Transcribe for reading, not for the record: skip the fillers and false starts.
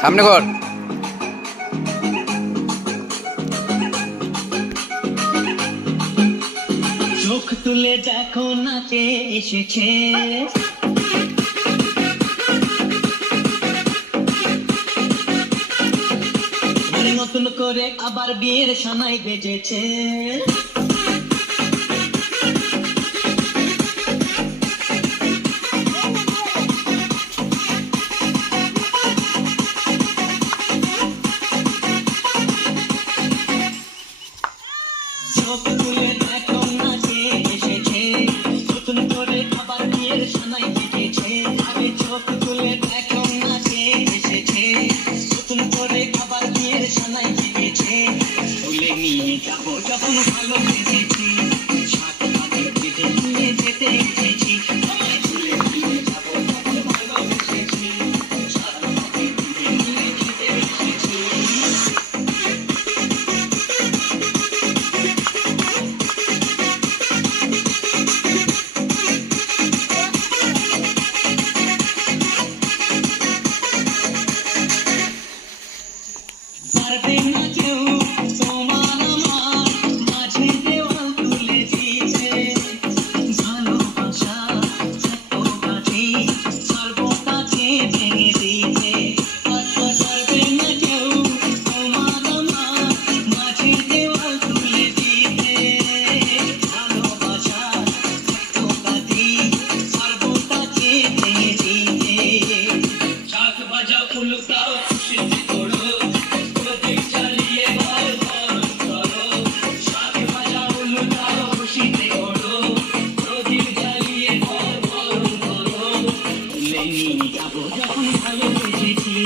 সামনে কর। চোখ তুলে দেখো নাচে এসেছে, নতুন করে আবার বিয়ের সানাই বেজেছে। চোখ তুলে দেখো নাচে এসেছে, নতুন করে আবার বিয়ের সানাই বেজেছে। আরে চোখ তুলে দেখো নাচে এসেছে, নতুন করে আবার বিয়ের সানাই বেজেছে। তুলে নিয়ে যাবো যখন ভালোবেসেছি, সাত পাকে বেঁধে নিয়ে যেতে এসেছি। আমায় তুলে নিয়ে যাবো যখন ভালোবেসেছি, সাত পাকে বেঁধে নিয়ে যেতে এসেছি। পারবে না কেউ তোমার আমার মাঝে দেওয়াল তুলে দিতে, ভালোবাসা এত কাছে ছাড়বো কাছে ভেঙে দিতে। পারবে না কেউ তোমার আমার মাঝে দেওয়াল তুলে দিতে, ভালোবাসা এত কাছে ছাড়বো কাছে ভেঙে দিতে। শাক বাজাও উল্টাও খুশিতে করো, প্রদীপ জ্বালিয়ে বল বরণ করো। শাক বাজাও উল্টাও খুশিতে করো, প্রদীপ জ্বালিয়ে বল বরণ করো। তুলে নিয়ে যাবো যখন ভালোবেসেছি।